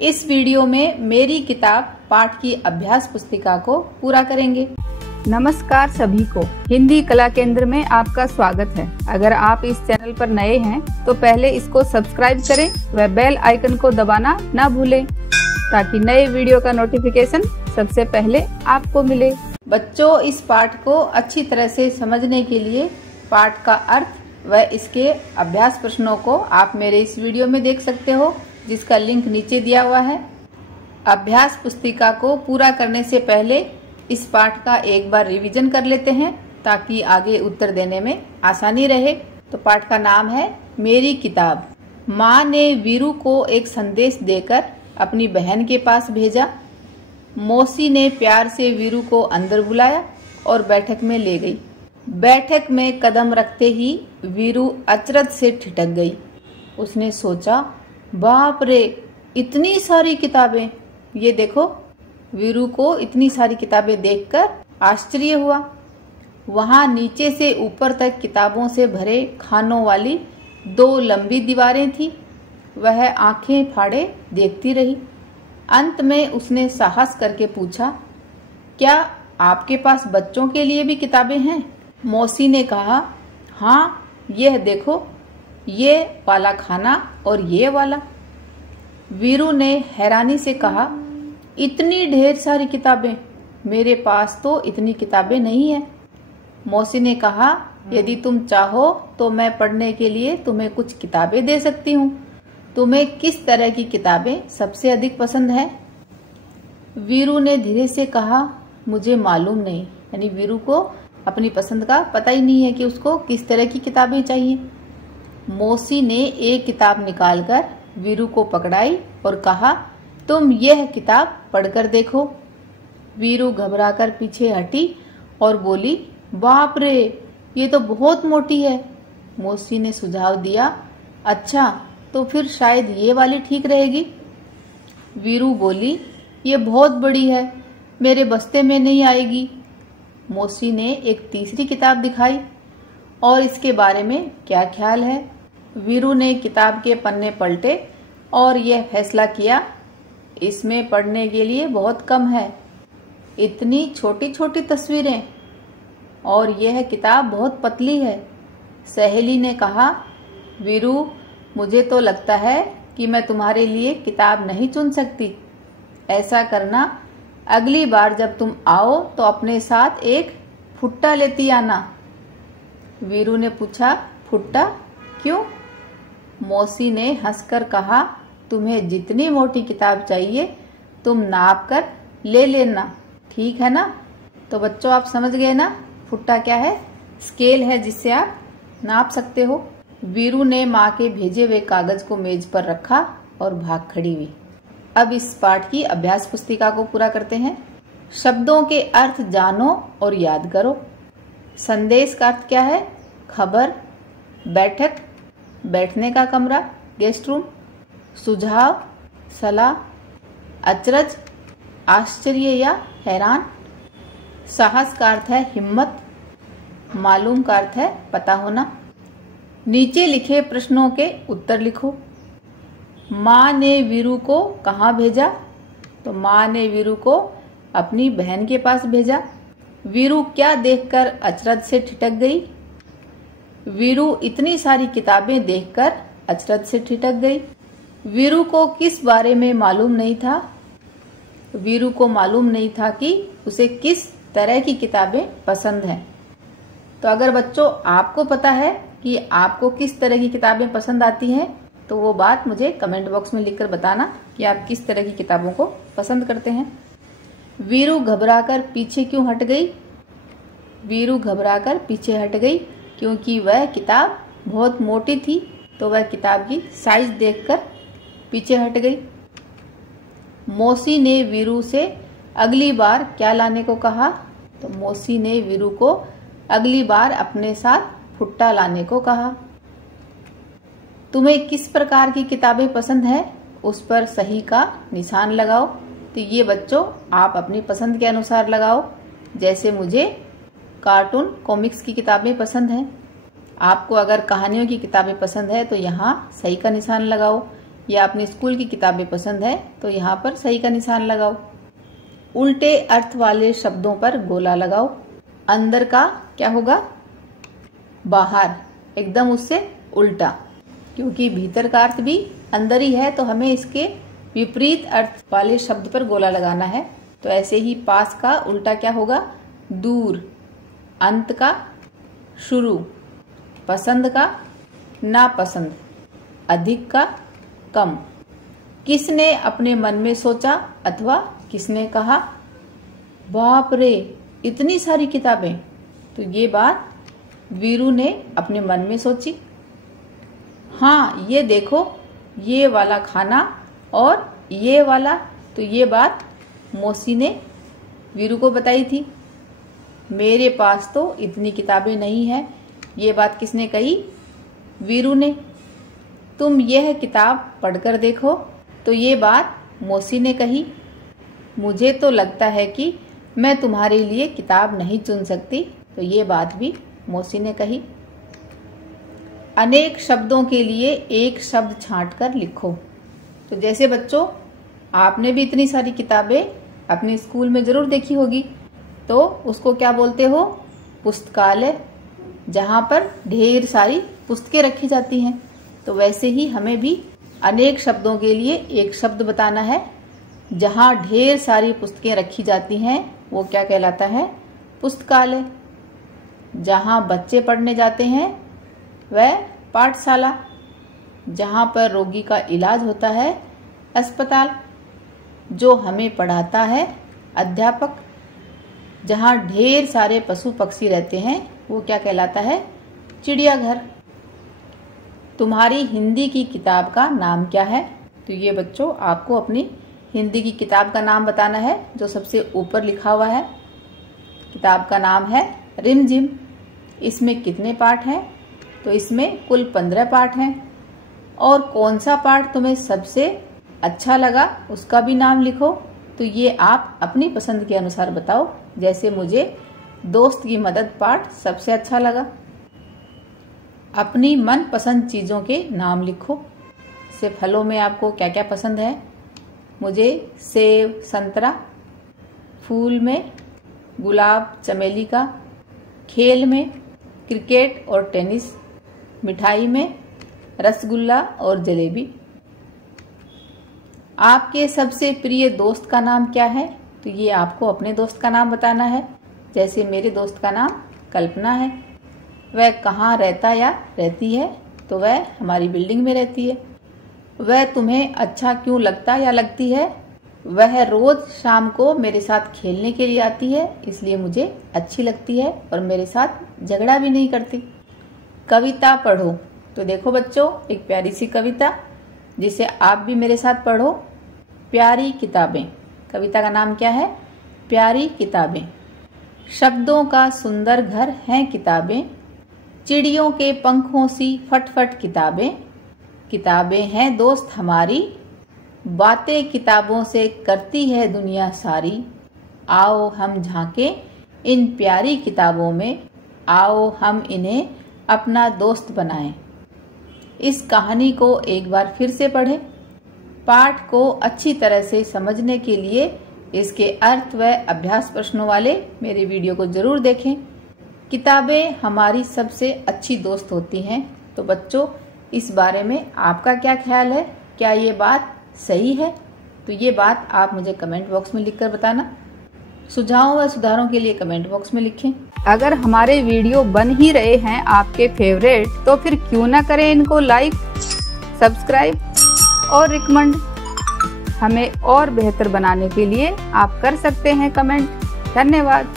इस वीडियो में मेरी किताब पाठ की अभ्यास पुस्तिका को पूरा करेंगे। नमस्कार सभी को, हिंदी कला केंद्र में आपका स्वागत है। अगर आप इस चैनल पर नए हैं तो पहले इसको सब्सक्राइब करें व बेल आइकन को दबाना ना भूलें ताकि नए वीडियो का नोटिफिकेशन सबसे पहले आपको मिले। बच्चों, इस पाठ को अच्छी तरह से समझने के लिए पाठ का अर्थ व इसके अभ्यास प्रश्नों को आप मेरे इस वीडियो में देख सकते हो, जिसका लिंक नीचे दिया हुआ है। अभ्यास पुस्तिका को पूरा करने से पहले इस पाठ का एक बार रिवीजन कर लेते हैं ताकि आगे उत्तर देने में आसानी रहे। तो पाठ का नाम है मेरी किताब। माँ ने वीरू को एक संदेश देकर अपनी बहन के पास भेजा। मौसी ने प्यार से वीरू को अंदर बुलाया और बैठक में ले गई। बैठक में कदम रखते ही वीरू अचरज से ठिठक गई। उसने सोचा, बाप रे, इतनी सारी किताबें। ये देखो, वीरू को इतनी सारी किताबें देखकर आश्चर्य हुआ। वहां नीचे से ऊपर तक किताबों से भरे खानों वाली 2 लंबी दीवारें थी। वह आंखें फाड़े देखती रही। अंत में उसने साहस करके पूछा, क्या आपके पास बच्चों के लिए भी किताबें हैं? मौसी ने कहा, हाँ, यह देखो, ये वाला खाना और ये वाला। वीरू ने हैरानी से कहा, इतनी ढेर सारी किताबें, मेरे पास तो इतनी किताबें नहीं है। मौसी ने कहा, यदि तुम चाहो तो मैं पढ़ने के लिए तुम्हें कुछ किताबें दे सकती हूँ। तुम्हें किस तरह की किताबें सबसे अधिक पसंद है? वीरू ने धीरे से कहा, मुझे मालूम नहीं। यानी वीरू को अपनी पसंद का पता ही नहीं है कि उसको किस तरह की किताबें चाहिए। मौसी ने एक किताब निकालकर वीरू को पकड़ाई और कहा, तुम यह किताब पढ़कर देखो। वीरू घबराकर पीछे हटी और बोली, बाप रे, ये तो बहुत मोटी है। मौसी ने सुझाव दिया, अच्छा, तो फिर शायद ये वाली ठीक रहेगी। वीरू बोली, ये बहुत बड़ी है, मेरे बस्ते में नहीं आएगी। मौसी ने एक तीसरी किताब दिखाई, और इसके बारे में क्या ख्याल है? वीरू ने किताब के पन्ने पलटे और यह फैसला किया, इसमें पढ़ने के लिए बहुत कम है। इतनी छोटी छोटी तस्वीरें, और यह किताब बहुत पतली है। सहेली ने कहा, वीरू, मुझे तो लगता है कि मैं तुम्हारे लिए किताब नहीं चुन सकती। ऐसा करना, अगली बार जब तुम आओ तो अपने साथ एक फुट्टा लेती आना। वीरू ने पूछा, फुट्टा क्यों? मौसी ने हंसकर कहा, तुम्हें जितनी मोटी किताब चाहिए तुम नाप कर ले लेना, ठीक है ना? तो बच्चों, आप समझ गए ना, फुट्टा क्या है? स्केल है जिससे आप नाप सकते हो। वीरू ने माँ के भेजे हुए कागज को मेज पर रखा और भाग खड़ी हुई। अब इस पाठ की अभ्यास पुस्तिका को पूरा करते हैं। शब्दों के अर्थ जानो और याद करो। संदेश का अर्थ क्या है? खबर, बैठक, बैठने का कमरा, गेस्ट रूम। सुझाव, सलाह। अचरज, आश्चर्य या हैरान। साहस का अर्थ है हिम्मत। मालूम का अर्थ है पता होना। नीचे लिखे प्रश्नों के उत्तर लिखो। माँ ने वीरू को कहाँ भेजा? तो माँ ने वीरू को अपनी बहन के पास भेजा। वीरू क्या देखकर अचरज से ठिठक गई? वीरू इतनी सारी किताबें देखकर अचरज से ठिठक गई। वीरू को किस बारे में मालूम नहीं था? वीरू को मालूम नहीं था कि उसे किस तरह की किताबें पसंद हैं। तो अगर बच्चों आपको पता है कि आपको किस तरह की किताबें पसंद आती हैं, तो वो बात मुझे कमेंट बॉक्स में लिखकर बताना कि आप किस तरह की किताबों को पसंद करते हैं। वीरू घबराकर पीछे क्यों हट गई? वीरू घबराकर पीछे हट गई क्योंकि वह किताब बहुत मोटी थी, तो वह किताब की साइज देखकर पीछे हट गई। मौसी ने वीरू से अगली बार क्या लाने को कहा? तो मौसी ने वीरू को अगली बार अपने साथ फुट्टा लाने को कहा। तुम्हें किस प्रकार की किताबें पसंद है? उस पर सही का निशान लगाओ। तो ये बच्चों आप अपनी पसंद के अनुसार लगाओ। जैसे मुझे कार्टून कॉमिक्स की किताबें पसंद हैं। आपको अगर कहानियों की किताबें पसंद है तो यहाँ सही का निशान लगाओ। या अपने स्कूल की किताबें पसंद है तो यहाँ पर सही का निशान लगाओ। उल्टे अर्थ वाले शब्दों पर गोला लगाओ। अंदर का क्या होगा? बाहर, एकदम उससे उल्टा, क्योंकि भीतर का अर्थ भी अंदर ही है तो हमें इसके विपरीत अर्थ वाले शब्द पर गोला लगाना है। तो ऐसे ही पास का उल्टा क्या होगा? दूर, अंत का शुरू, पसंद का नापसंद, अधिक का कम। किसने अपने मन में सोचा अथवा किसने कहा बाप रे इतनी सारी किताबें? तो ये बात वीरू ने अपने मन में सोची। हाँ, ये देखो, ये वाला खाना और ये वाला। तो ये बात मौसी ने वीरू को बताई थी। मेरे पास तो इतनी किताबें नहीं है, ये बात किसने कही? वीरू ने। तुम यह किताब पढ़कर देखो। तो ये बात मौसी ने कही। मुझे तो लगता है कि मैं तुम्हारे लिए किताब नहीं चुन सकती। तो ये बात भी मौसी ने कही। अनेक शब्दों के लिए एक शब्द छांटकर लिखो। तो जैसे बच्चों, आपने भी इतनी सारी किताबें अपने स्कूल में जरूर देखी होगी, तो उसको क्या बोलते हो? पुस्तकालय, जहां पर ढेर सारी पुस्तकें रखी जाती हैं। तो वैसे ही हमें भी अनेक शब्दों के लिए एक शब्द बताना है। जहां ढेर सारी पुस्तकें रखी जाती हैं वो क्या कहलाता है? पुस्तकालय। जहां बच्चे पढ़ने जाते हैं वह पाठशाला। जहां पर रोगी का इलाज होता है अस्पताल। जो हमें पढ़ाता है अध्यापक। जहां ढेर सारे पशु पक्षी रहते हैं वो क्या कहलाता है? चिड़ियाघर। तुम्हारी हिंदी की किताब का नाम क्या है? तो ये बच्चों, आपको अपनी हिंदी की किताब का नाम बताना है जो सबसे ऊपर लिखा हुआ है। किताब का नाम है रिमझिम। इसमें कितने पाठ हैं? तो इसमें कुल 15 पाठ हैं। और कौन सा पाठ तुम्हें सबसे अच्छा लगा उसका भी नाम लिखो। तो ये आप अपनी पसंद के अनुसार बताओ। जैसे मुझे दोस्त की मदद पाठ सबसे अच्छा लगा। अपनी मनपसंद चीजों के नाम लिखो। से फलों में आपको क्या क्या पसंद है? मुझे सेब, संतरा। फूल में गुलाब, चमेली का। खेल में क्रिकेट और टेनिस। मिठाई में रसगुल्ला और जलेबी। आपके सबसे प्रिय दोस्त का नाम क्या है? तो ये आपको अपने दोस्त का नाम बताना है। जैसे मेरे दोस्त का नाम कल्पना है। वह कहाँ रहता या रहती है? तो वह हमारी बिल्डिंग में रहती है। वह तुम्हें अच्छा क्यों लगता या लगती है? वह रोज शाम को मेरे साथ खेलने के लिए आती है, इसलिए मुझे अच्छी लगती है और मेरे साथ झगड़ा भी नहीं करती। कविता पढ़ो। तो देखो बच्चों, एक प्यारी सी कविता जिसे आप भी मेरे साथ पढ़ो। प्यारी किताबें। कविता का नाम क्या है? प्यारी किताबें। शब्दों का सुंदर घर हैं किताबें। चिड़ियों के पंखों सी फटफट किताबें। किताबें हैं दोस्त हमारी। बातें किताबों से करती है दुनिया सारी। आओ हम झांके इन प्यारी किताबों में। आओ हम इन्हें अपना दोस्त बनाएं। इस कहानी को एक बार फिर से पढ़ें। पाठ को अच्छी तरह से समझने के लिए इसके अर्थ व अभ्यास प्रश्नों वाले मेरे वीडियो को जरूर देखें। किताबें हमारी सबसे अच्छी दोस्त होती हैं। तो बच्चों, इस बारे में आपका क्या ख्याल है? क्या ये बात सही है? तो ये बात आप मुझे कमेंट बॉक्स में लिखकर बताना। सुझावों व सुधारों के लिए कमेंट बॉक्स में लिखें। अगर हमारे वीडियो बन ही रहे हैं आपके फेवरेट, तो फिर क्यों ना करें इनको लाइक, सब्सक्राइब और रिकमेंड। हमें और बेहतर बनाने के लिए आप कर सकते हैं कमेंट। धन्यवाद।